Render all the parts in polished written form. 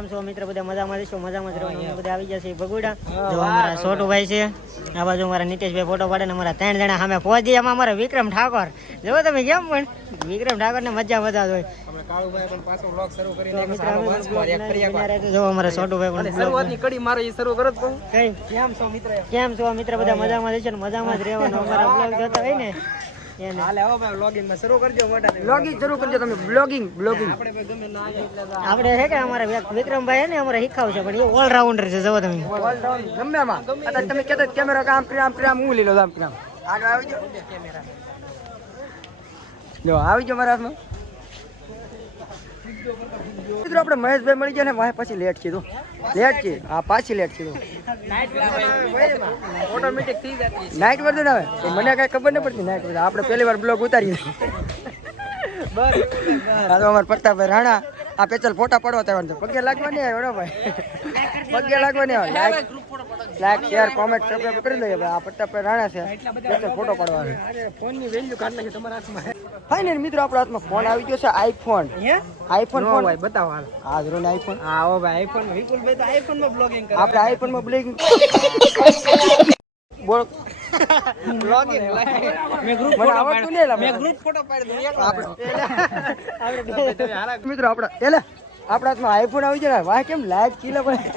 મિત્ર બધા મજામાં જઈશું, મજામાં જ રહેવાનું. બધા આવી ગયા છે ભગુડા. જો અમારા છોટુભાઈ છે, આ બાજુ અમારા નીતેશભાઈ ફોટો પાડે ને અમારા 3 જણા સામે પહોંચી. એમાં અમારા વિક્રમ ઠાકોર જો તમે કેમ પણ વિક્રમ ઠાકોર ને મજા જ હોય. જો અમારા છોટુભાઈ પણ શરૂઆતની કડી મારે એ શરૂ કરો. કેમ છો મિત્ર બધા મજામાં જઈશું, મજામાં જ રહેવાનું. અમારા બ્લોગ જોતા હોય ને આપણે હે કે અમારા વિક્રમભાઈ ને અમારે શીખાવ છે, પણ એ ઓલરાઉન્ડર છે. જો તમે તમે કહેતા કેમેરા કામ હું લઈ લો આવી જાવ મારા હાથમાં. આપણે મહેશભાઈ મળી ગયા ને વાહ પછી લેટ કીધું હા પાછી લેટ કીધું ઓટોમેટિક થઈ જતી નાઈટ વર્ઝન આવે તો મને કઈ ખબર ન પડતી. નાઈટ વર્ઝન આપણે પહેલી વાર બ્લોગ ઉતારીએ. બસ અમારા પ્રતાપભાઈ રાણા આ પેચલ ફોટા પડવા તૈયાર પગે લાગવા નહીં આવે ભાઈ, પગે લાગવા નહીં આવે. લાઈક શેર કોમેન્ટ સબસ્ક્રાઇબ કરી લઈએ ભાઈ. આ પ્રતાપભાઈ રાણા છે, પેચલ ફોટો પડવા આવે. ફોનની વેલ્યુ કાઢ નાખી તમારા હાથમાં. ફાઇનલ મિત્રો આપણા હાથમાં ફોન આવી ગયો છે આઈફોન. આઈફોન ફોન ભાઈ બતાવો હા જરૂર આઈફોન. હા ઓ ભાઈ આઈફોન વિપુલભાઈ તો આઈફોન માં બ્લોગિંગ કરે. આપણે આઈફોન માં બ્લોગિંગ બોલ બ્લોગિંગ મે ગ્રુપ ફોટો પાડ્યો મે ગ્રુપ ફોટો પાડ્યો આપણે મિત્રો આપણા એલા આપણા હાથમાં આઈફોન આવી જાય. વાહ કેમ લાઈટ કીલા પડે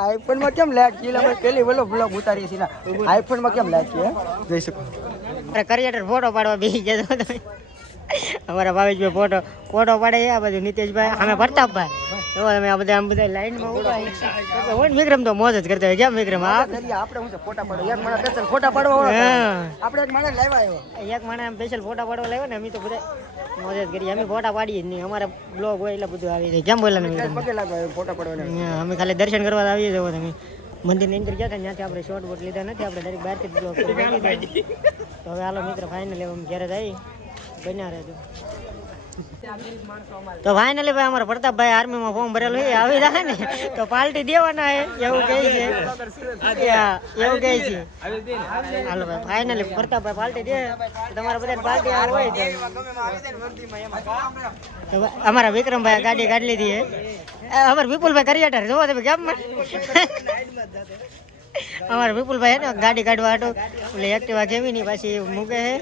આઈફોન માં કેમ લાઈટ કીલા પડે. પેલી બોલો બ્લોગ ઉતારીએ છીએ આઈફોન માં કેમ લાઈટ છે જોઈ શકો. ક્રિએટર ફોટો પાડવા બેસી જતો તમે. અમારા ભાવેશભાઈ ફોટો પાડે. આ બધું નીતેશભાઈ અમે પ્રતાપભાઈ એવો તમે આ બધા આમ બધા લાઈનમાં ઉભા. વિક્રમ તો મોજ જ કરતા હોય. કેમ વિક્રમ આપણે શું છે ફોટા પાડો એક માણસ સ્પેશિયલ ફોટા પાડવા આપણે એક માણસ લાવ્યા આવ્યો એક માણસ સ્પેશિયલ ફોટા પાડવા લાવ્યો ને. અમે તો બધા મોજ જ કરીએ. અમે ફોટા પાડીએ જ નહીં. અમારા બ્લોગ હોય એટલે બધું આવી જાય. કેમ બોલે ફોટા પાડવા અમે ખાલી દર્શન કરવા આવીએ જવો. તમે મંદિર ની અંદર ગયા હતા ત્યાંથી આપણે શોર્ટ બોટ લીધા નથી. આપણે ડાયરેક્ટ બહારથી બ્લોગ કરી તો હવે હાલો મિત્ર ફાઇનલી અમે ઘરે જઈ બન્યા રહેજો. તો ફાઇનલી ભાઈ અમારા પ્રતાપભાઈ આર્મીમાં ફોર્મ ભરેલું છે આવી જાય ને તો પાર્ટી દેવાના હે એવું કહે છે. એવું કહે છે. હાલો ભાઈ ફાઇનલી પ્રતાપભાઈ પાર્ટી દે તમારા બધા પાર્ટી હોય છે. અમારા વિક્રમભાઈ ગાડી કાઢી લીધી હે. અમારા વિપુલભાઈ ક્રિએટર જોવો તમે કેમ અમારા વિપુલભાઈ ને ગાડી કાઢવા હાટો એટલે એક્ટિવા કેવી ની પાછી મૂકે હે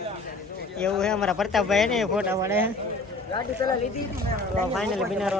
એવું હે. અમારા પ્રતાપભાઈ ને ફોટા પાડે ગાડી પેલા લીધી હતી. ફાઇનલી બિનારો